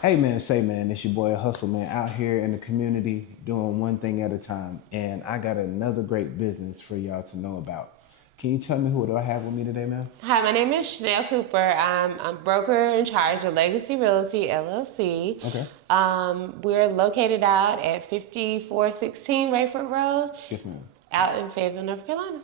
Hey man, say man, it's your boy Hustle man out here in the community doing one thing at a time. And I got another great business for y'all to know about. Can you tell me who do I have with me today, man? Hi, my name is SHENELLE Cooper. I'm a broker in charge of LEGA-C Realty, LLC. Okay. We're located out at 5416 Rayford Road, Yes, ma'am. out in Fayetteville, North Carolina.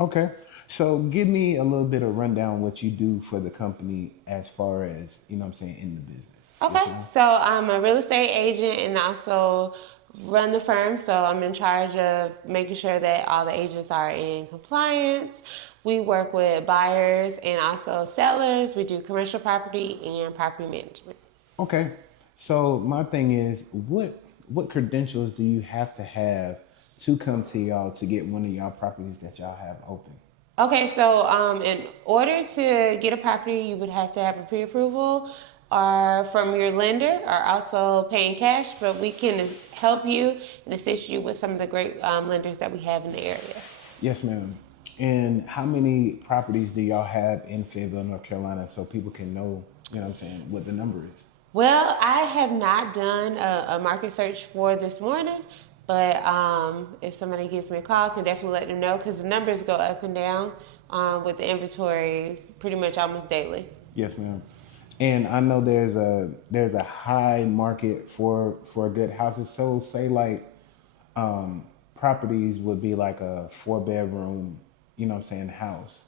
Okay. So give me a little bit of rundown what you do for the company as far as, you know what I'm saying, in the business. Okay, Yes, ma'am. so I'm a real estate agent and also run the firm. So I'm in charge of making sure that all the agents are in compliance. We work with buyers and also sellers. We do commercial property and property management. Okay. So my thing is, what credentials do you have to come to y'all to get one of y'all properties that y'all have open? Okay, so in order to get a property, you would have to have a pre-approval or from your lender or also paying cash, but we can help you and assist you with some of the great lenders that we have in the area. Yes, ma'am. And how many properties do y'all have in Fayetteville, North Carolina, so people can know, you know what I'm saying, what the number is? Well, I have not done a market search for this morning, but if somebody gives me a call, I can definitely let them know because the numbers go up and down with the inventory pretty much almost daily. Yes, ma'am. And I know there's a high market for good houses. So say like properties would be like a 4 bedroom, you know what I'm saying, house.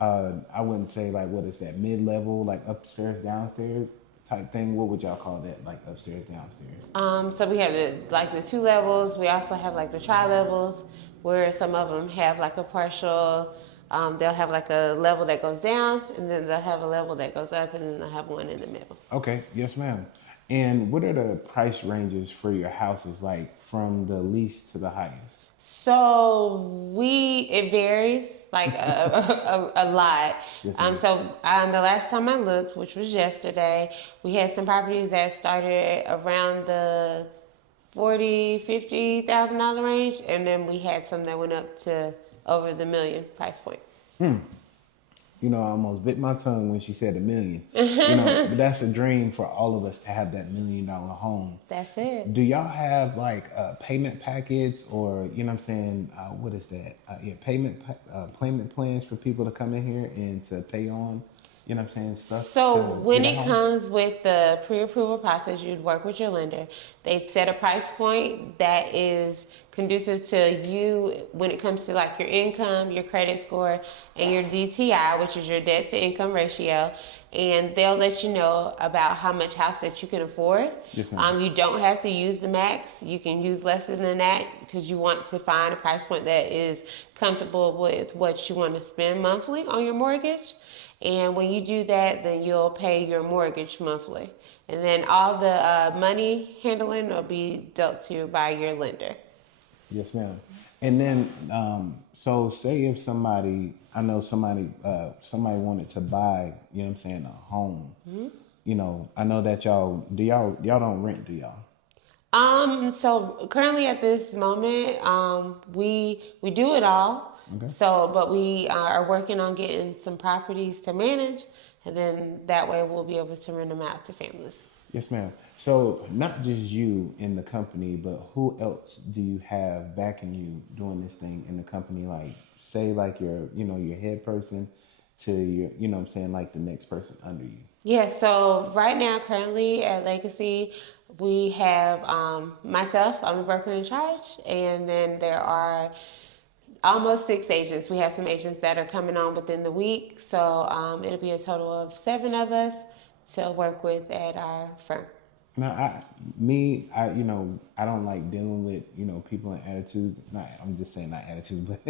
I wouldn't say like what is that, mid-level, like upstairs, downstairs type thing. What would y'all call that? Like upstairs, downstairs? So we have the two levels. We also have like the tri levels, where some of them have like a partial. They'll have like a level that goes down, and then they'll have a level that goes up, and then they'll have one in the middle. Okay, yes, ma'am. And what are the price ranges for your houses, like from the least to the highest? So it varies like a lot. Yes, ma'am. The last time I looked, which was yesterday, we had some properties that started around the $40,000-$50,000 range, and then we had some that went up to over the million price point. You know, I almost bit my tongue when she said a million. You know, but that's a dream for all of us to have that $1 million home. That's it. Do y'all have like payment packets or, you know what I'm saying, what is that? Payment plans for people to come in here and to pay on, you know what I'm saying, stuff? So to when get a it home? comes with the pre-approval process, you'd work with your lender. They'd set a price point that is conducive to you when it comes to like your income, your credit score, and your DTI, which is your debt to income ratio. And they'll let you know about how much house that you can afford. Yes, ma'am. You don't have to use the max. You can use less than that because you want to find a price point that is comfortable with what you want to spend monthly on your mortgage. And when you do that, then you'll pay your mortgage monthly. And then all the money handling will be dealt to by your lender. Yes, ma'am. And then, so say if somebody, I know somebody wanted to buy, you know what I'm saying, a home. You know, I know that y'all don't rent, do y'all? So currently at this moment, we do it all. Okay. So, but we are working on getting some properties to manage, and then that way we'll be able to rent them out to families. Yes, ma'am. So not just you in the company, but who else do you have backing you doing this thing in the company? Like, say, like your head person to your, you know what I'm saying, like the next person under you. Yeah, so right now, currently at LEGA-C, we have myself, I'm the broker in charge, and then there are almost 6 agents. We have some agents that are coming on within the week, so it'll be a total of 7 of us to work with at our firm. Now, I don't like dealing with, people and attitudes. I'm just saying not attitudes, but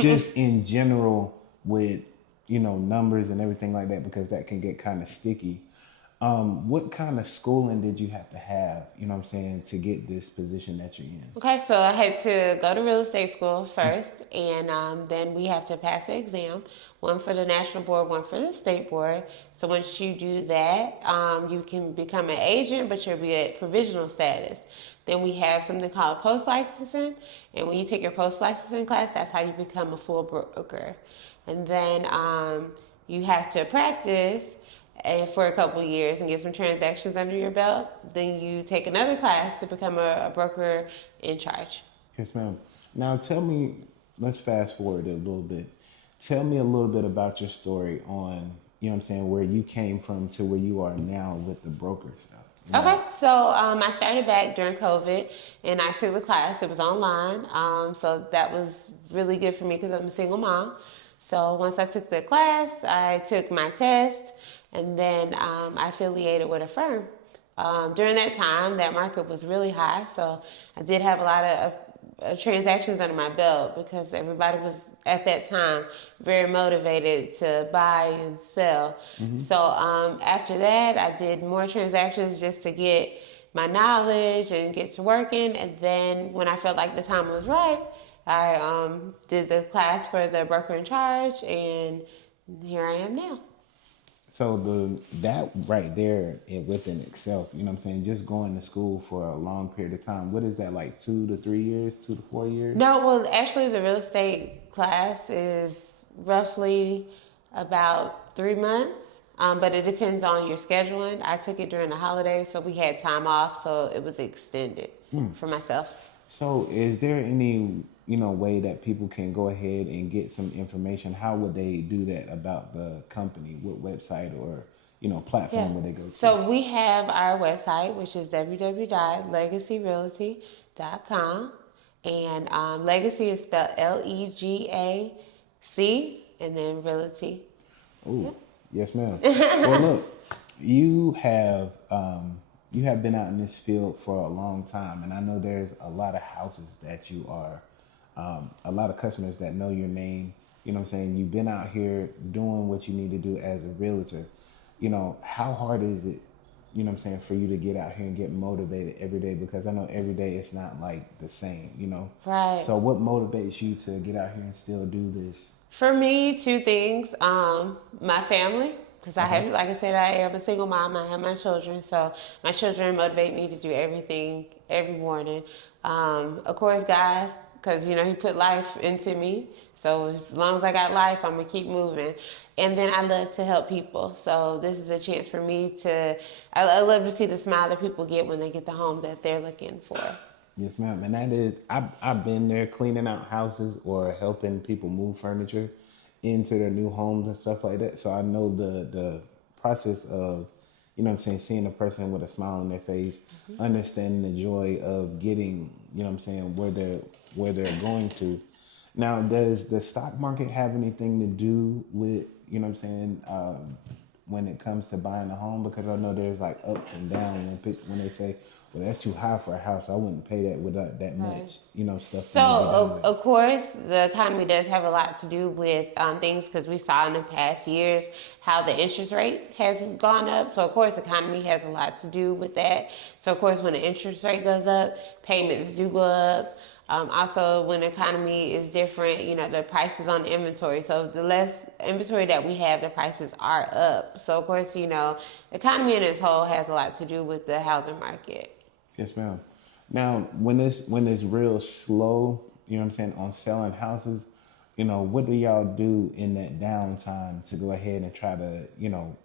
just in general with, numbers and everything like that, because that can get kind of sticky. What kind of schooling did you have to have, you know what I'm saying, to get this position that you're in? Okay, so I had to go to real estate school first, and then we have to pass the exam, one for the national board, one for the state board. So once you do that, you can become an agent, but you'll be at provisional status. Then we have something called post-licensing, and when you take your post-licensing class, that's how you become a full broker. And then you have to practice, and for a couple of years and get some transactions under your belt, then you take another class to become a broker in charge. Yes, ma'am. Now tell me, let's fast forward a little bit. Tell me a little bit about your story on, you know what I'm saying, where you came from to where you are now with the broker stuff. You know? Okay, so I started back during COVID, and I took the class. It was online, so that was really good for me because I'm a single mom. So once I took the class, I took my test, and then I affiliated with a firm. During that time, that market was really high, so I did have a lot of transactions under my belt because everybody was at that time very motivated to buy and sell. So after that, I did more transactions just to get my knowledge and get to working. And then when I felt like the time was right, I did the class for the broker in charge, and here I am now. So that right there within itself, you know what I'm saying, just going to school for a long period of time, what is that, like 2 to 3 years, 2 to 4 years? No, well, actually the real estate class is roughly about 3 months, but it depends on your scheduling. I took it during the holidays, so we had time off, so it was extended for myself. So is there any, way that people can go ahead and get some information? How would they do that about the company? What website or, platform would they go to? So we have our website, which is www.legacyrealty.com. And Legacy is spelled Legac, and then Realty. Oh, yes, ma'am. Well, look, you have been out in this field for a long time, and I know there's a lot of houses that you are, a lot of customers that know your name. You know what I'm saying? You've been out here doing what you need to do as a realtor. How hard is it, for you to get out here and get motivated every day? Because I know every day it's not like the same, Right. So what motivates you to get out here and still do this? For me, 2 things. My family, because I have, like I said, I am a single mom. I have my children, so my children motivate me to do everything every morning. Of course, God, because He put life into me. So as long as I got life, I'm gonna keep moving. And then I love to help people. So this is a chance for me to. I love to see the smile that people get when they get the home that they're looking for. Yes, ma'am. And that is, I've been there cleaning out houses or helping people move furniture into their new homes and stuff like that. So I know the process of, seeing a person with a smile on their face, understanding the joy of getting, where they're going to. Now, does the stock market have anything to do with, when it comes to buying a home? Because I know there's like up and down when they say, well, that's too high for a house. I wouldn't pay that without that much, stuff. So, of course, the economy does have a lot to do with things, because we saw in the past years how the interest rate has gone up. So, of course, the economy has a lot to do with that. So, of course, when the interest rate goes up, payments do go up. Also, when the economy is different, the prices on the inventory. So the less inventory that we have, the prices are up. So, of course, the economy in its whole has a lot to do with the housing market. Yes, ma'am. Now, when it's real slow, on selling houses, what do y'all do in that downtime to go ahead and try to,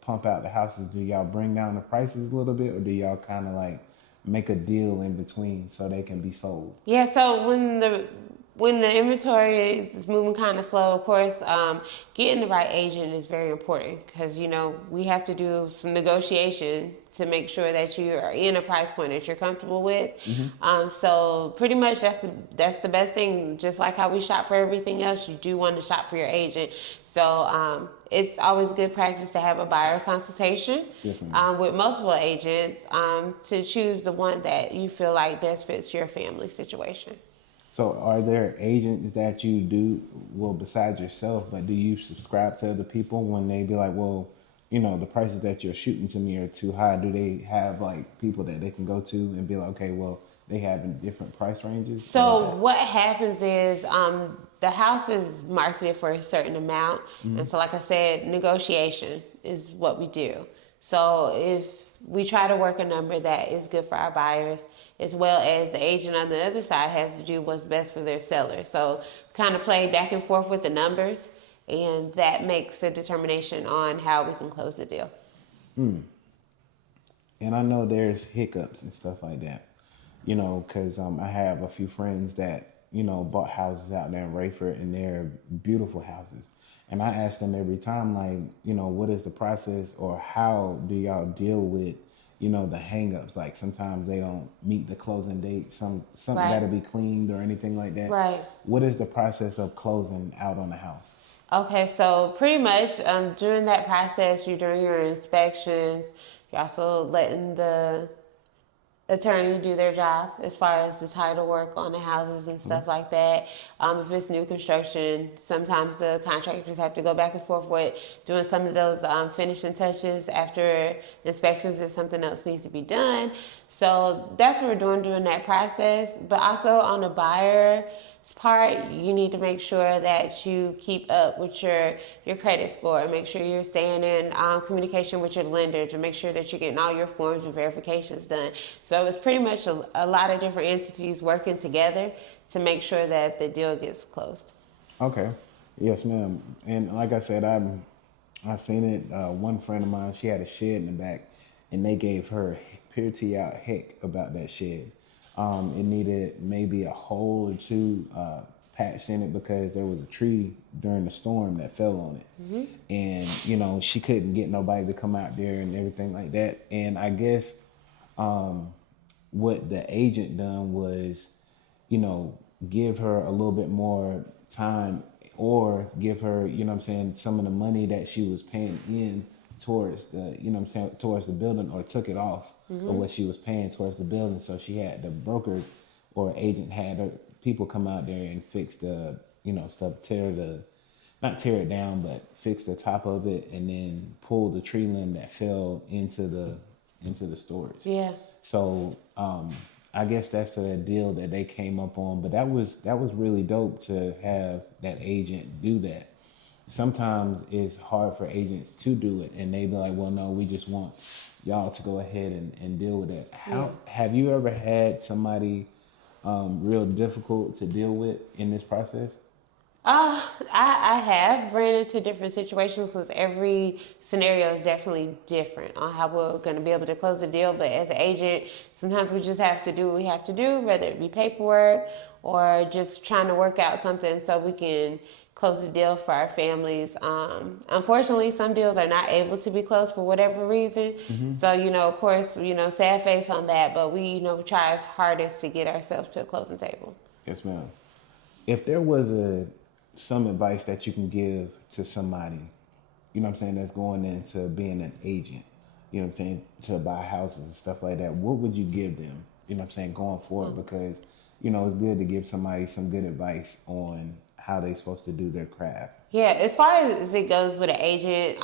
pump out the houses? Do y'all bring down the prices a little bit, or do y'all kind of like make a deal in between so they can be sold? Yeah, so when the inventory is moving kind of slow, of course, getting the right agent is very important, because, we have to do some negotiation to make sure that you are in a price point that you're comfortable with. So pretty much that's the best thing. Just like how we shop for everything else, you do want to shop for your agent. So it's always good practice to have a buyer consultation with multiple agents to choose the one that you feel like best fits your family situation. So are there agents that you do, well, besides yourself, but do you subscribe to other people when they be like, well, the prices that you're shooting to me are too high? Do they have like people that they can go to and be like, okay, well, they have in different price ranges? So what happens is the house is marketed for a certain amount. And so, like I said, negotiation is what we do. So if we try to work a number that is good for our buyers, as well as the agent on the other side has to do what's best for their seller. So kind of play back and forth with the numbers, and that makes a determination on how we can close the deal. And I know there's hiccups and stuff like that, you know, because I have a few friends that, you know, bought houses out there in Rayford, and they're beautiful houses. And I ask them every time, like, you know, what is the process, or how do y'all deal with, you know, the hangups? Like sometimes they don't meet the closing date, something Right. got to be cleaned or anything like that. Right. What is the process of closing out on the house? Okay, so pretty much during that process, you're doing your inspections. You're also letting the attorney do their job as far as the title work on the houses and stuff like that. If it's new construction, sometimes the contractors have to go back and forth with doing some of those finishing touches after inspections if something else needs to be done. So that's what we're doing during that process. But also on the buyer part, you need to make sure that you keep up with your credit score, and make sure you're staying in communication with your lender to make sure that you're getting all your forms and verifications done. So it's pretty much a lot of different entities working together to make sure that the deal gets closed. Okay. Yes, ma'am. And like I said, I seen it. One friend of mine, she had a shed in the back, and they gave her pretty out heck about that shed. It needed maybe a hole or two patched in it because there was a tree during the storm that fell on it. And, you know, she couldn't get nobody to come out there and everything like that. And I guess what the agent done was, you know, give her a little bit more time, or give her, you know what I'm saying, some of the money that she was paying in towards the, you know what I'm saying, towards the building, or took it off of what she was paying towards the building. So she had the broker or agent had her people come out there and fix the, you know, stuff, not tear it down, but fix the top of it, and then pull the tree limb that fell into the storage. Yeah. So I guess that's a deal that they came up on, but that was really dope to have that agent do that. Sometimes it's hard for agents to do it, and they be like, well, no, we just want y'all to go ahead and deal with it. Have you ever had somebody real difficult to deal with in this process? I have ran into different situations because every scenario is definitely different on how we're going to be able to close the deal. But as an agent, sometimes we just have to do what we have to do, whether it be paperwork or just trying to work out something so we can close the deal for our families. Unfortunately, some deals are not able to be closed for whatever reason. So, you know, of course, you know, sad face on that, but we, you know, try our hardest to get ourselves to a closing table. Yes, ma'am. If there was some advice that you can give to somebody, you know what I'm saying, that's going into being an agent, you know what I'm saying, to buy houses and stuff like that, what would you give them, you know what I'm saying, going forward? Because, you know, it's good to give somebody some good advice on how they're supposed to do their craft. Yeah, as far as it goes with an agent,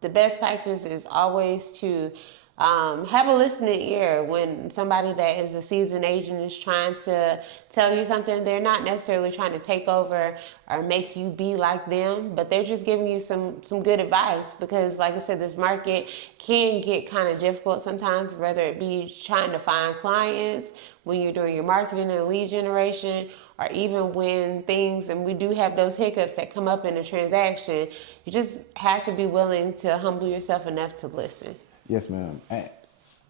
the best practice is always to have a listening ear when somebody that is a seasoned agent is trying to tell you something. They're not necessarily trying to take over or make you be like them, but they're just giving you some good advice, because like I said, this market can get kind of difficult sometimes, whether it be trying to find clients when you're doing your marketing and lead generation, or even when things, and we do have those hiccups that come up in a transaction, you just have to be willing to humble yourself enough to listen. Yes, ma'am.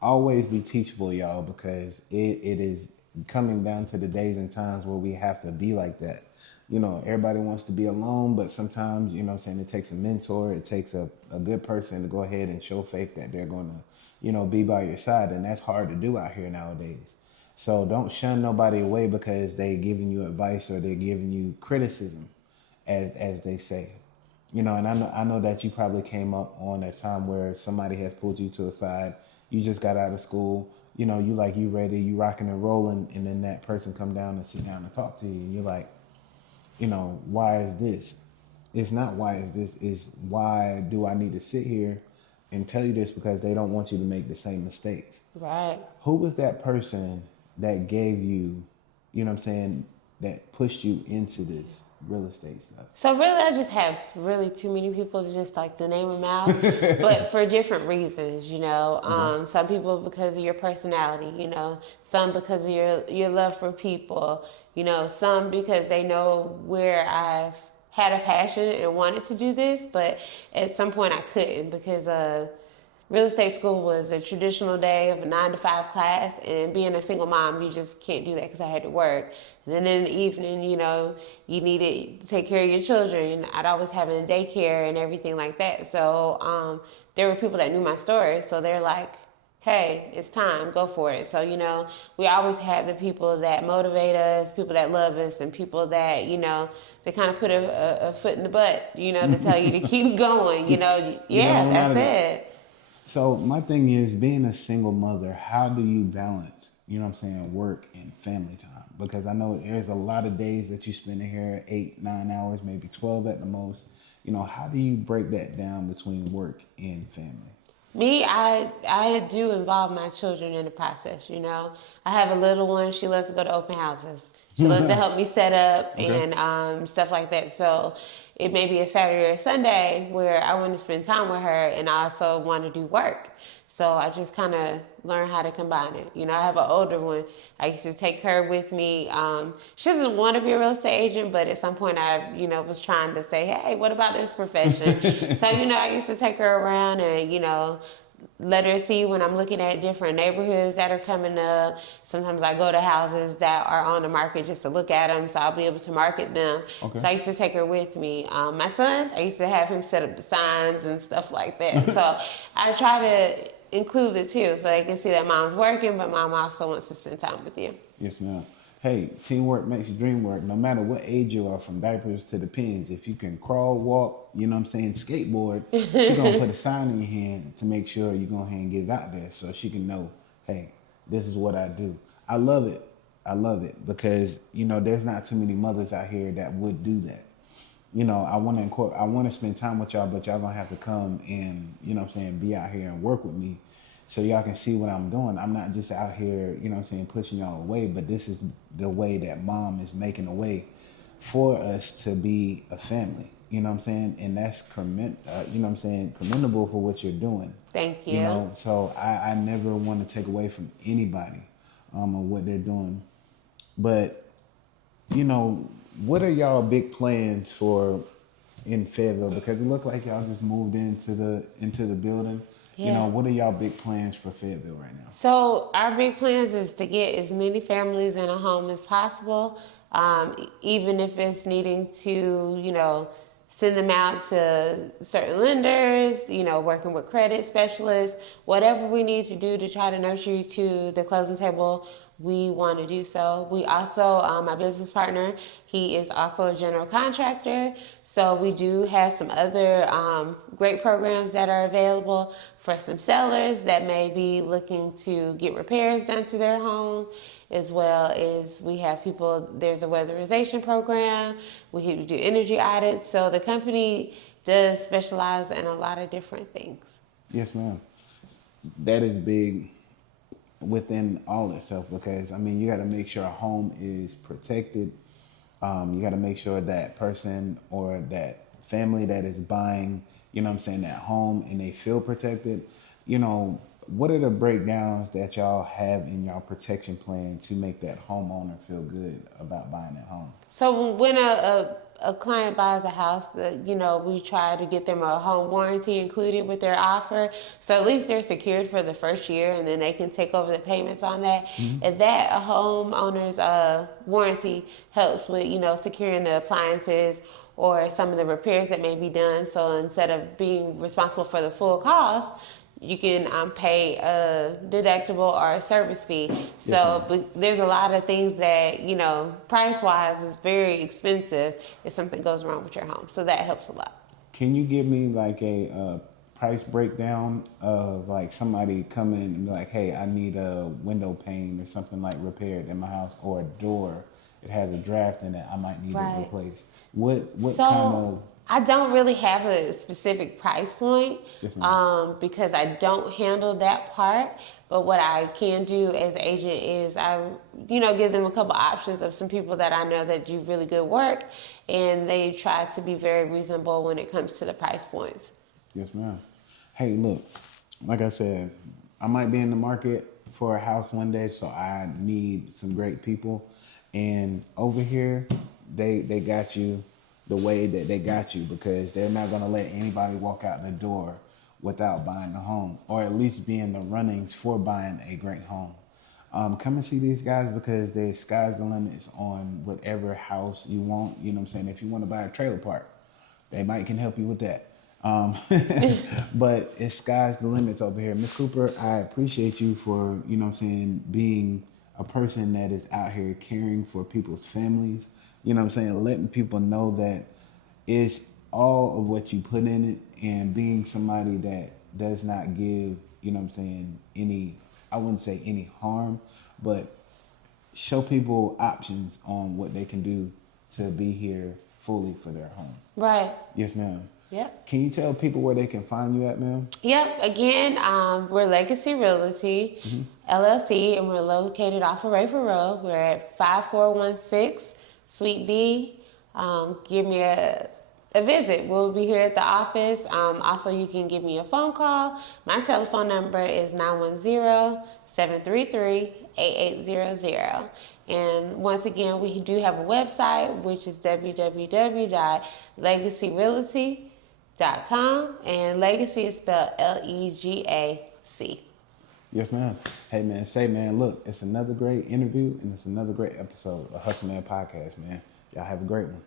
Always be teachable, y'all, because it is coming down to the days and times where we have to be like that. You know, everybody wants to be alone, but sometimes, you know what I'm saying, it takes a mentor, it takes a good person to go ahead and show faith that they're going to, you know, be by your side. And that's hard to do out here nowadays. So don't shun nobody away because they giving you advice or they're giving you criticism, as they say. You know, and I know that you probably came up on a time where somebody has pulled you to a side. You just got out of school. You know, you ready, you rocking and rolling, and then that person come down and sit down and talk to you, and you're like, you know, why is this? It's not why is this, it's why do I need to sit here and tell you this, because they don't want you to make the same mistakes. Right. Who was that person that gave you, you know what I'm saying, that pushed you into this real estate stuff? So really, I just have really too many people to just like to name them out, but for different reasons, you know. Some people because of your personality, you know. Some because of your love for people, you know. Some because they know where I've had a passion and wanted to do this, but at some point I couldn't because real estate school was a traditional day of a 9 to 5 class, and being a single mom, you just can't do that because I had to work. And then in the evening, you needed to take care of your children. I'd always have in daycare and everything like that. So there were people that knew my story, so they're like, hey, it's time, go for it. So, we always have the people that motivate us, people that love us, and people that, they kind of put a foot in the butt, to tell you to keep going, that's it. So my thing is, being a single mother, how do you balance, work and family time? Because I know there's a lot of days that you spend in here, 8, 9 hours, maybe 12 at the most. How do you break that down between work and family? Me, I do involve my children in the process, I have a little one. She loves to go to open houses. She loves to help me set up and stuff like that. So it may be a Saturday or Sunday where I want to spend time with her and I also want to do work. So I just kind of learn how to combine it. I have an older one. I used to take her with me. She doesn't want to be a real estate agent, but at some point I, was trying to say, hey, what about this profession? So, I used to take her around and, let her see when I'm looking at different neighborhoods that are coming up. Sometimes I go to houses that are on the market just to look at them, so I'll be able to market them. Okay. So I used to take her with me. My son, I used to have him set up the signs and stuff like that. So I try to include it too, so they can see that mom's working, but mom also wants to spend time with you. Yes, ma'am. Hey, teamwork makes the dream work. No matter what age you are, from diapers to the pins, if you can crawl, walk, skateboard, she's going to put a sign in your hand to make sure you go ahead and get it out there so she can know, hey, this is what I do. I love it. I love it because, there's not too many mothers out here that would do that. I want to spend time with y'all, but y'all going to have to come and, be out here and work with me so y'all can see what I'm doing. I'm not just out here, pushing y'all away, but this is the way that mom is making a way for us to be a family. And that's commendable for what you're doing. Thank you. So I never want to take away from anybody of what they're doing. But, what are y'all big plans for in Fayetteville? Because it looked like y'all just moved into the building. Yeah. What are y'all big plans for Fayetteville right now? So our big plans is to get as many families in a home as possible, even if it's needing to, send them out to certain lenders, working with credit specialists, whatever we need to do to try to nurture you to the closing table, we want to do so. We also, my business partner, he is also a general contractor. So we do have some other great programs that are available for some sellers that may be looking to get repairs done to their home, as well as we have people, there's a weatherization program, we do energy audits. So the company does specialize in a lot of different things. Yes, ma'am. That is big within all itself because, you got to make sure a home is protected. You got to make sure that person or that family that is buying, that home and they feel protected. What are the breakdowns that y'all have in y'all protection plan to make that homeowner feel good about buying that home? So when a client buys a house, we try to get them a home warranty included with their offer. So at least they're secured for the first year and then they can take over the payments on that. Mm-hmm. And that a homeowner's warranty helps with, securing the appliances or some of the repairs that may be done. So instead of being responsible for the full cost, you can pay a deductible or a service fee. So but there's a lot of things that, price-wise is very expensive if something goes wrong with your home. So that helps a lot. Can you give me like a price breakdown of like somebody coming and be like, hey, I need a window pane or something like repaired in my house, or a door, it has a draft in it, I might need it replaced. What kind of... I don't really have a specific price point because I don't handle that part. But what I can do as an agent is I, give them a couple options of some people that I know that do really good work, and they try to be very reasonable when it comes to the price points. Yes, ma'am. Hey, look, like I said, I might be in the market for a house one day, so I need some great people. And over here, they got you the way that they got you, because they're not going to let anybody walk out the door without buying a home, or at least be in the runnings for buying a great home. Come and see these guys because the sky's the limits on whatever house you want. You know what I'm saying? If you want to buy a trailer park, they might can help you with that. But it's sky's the limits over here. Miss Cooper, I appreciate you for, you know what I'm saying, being a person that is out here caring for people's families. You know what I'm saying? Letting people know that it's all of what you put in it, and being somebody that does not give, you know what I'm saying, any, I wouldn't say any harm, but show people options on what they can do to be here fully for their home. Right. Yes, ma'am. Yep. Can you tell people where they can find you at, ma'am? Yep. Again, we're LEGA-C Realty, LLC, and we're located off of Rayford Road. We're at 5416 Suite B. Give me a visit. We'll be here at the office. Also, you can give me a phone call. My telephone number is 910-733-8800. And once again, we do have a website, which is www.legacyrealty.com, and legacy is spelled LEGAC. Yes, ma'am. Hey, man, man, look, it's another great interview, and it's another great episode of Hustle Man Podcast, man. Y'all have a great one.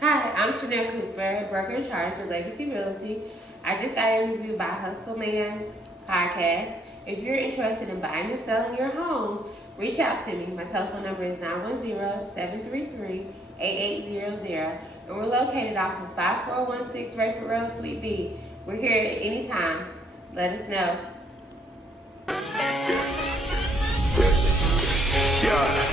Hi, I'm SHENELLE Cooper, broker in charge of LEGA-C Realty. I just got interviewed by Hustle Man Podcast. If you're interested in buying and selling your home, reach out to me. My telephone number is 910-733-8800. And we're located off of 5416 Rayford Road, Suite B. We're here at any time. Let us know. Yeah.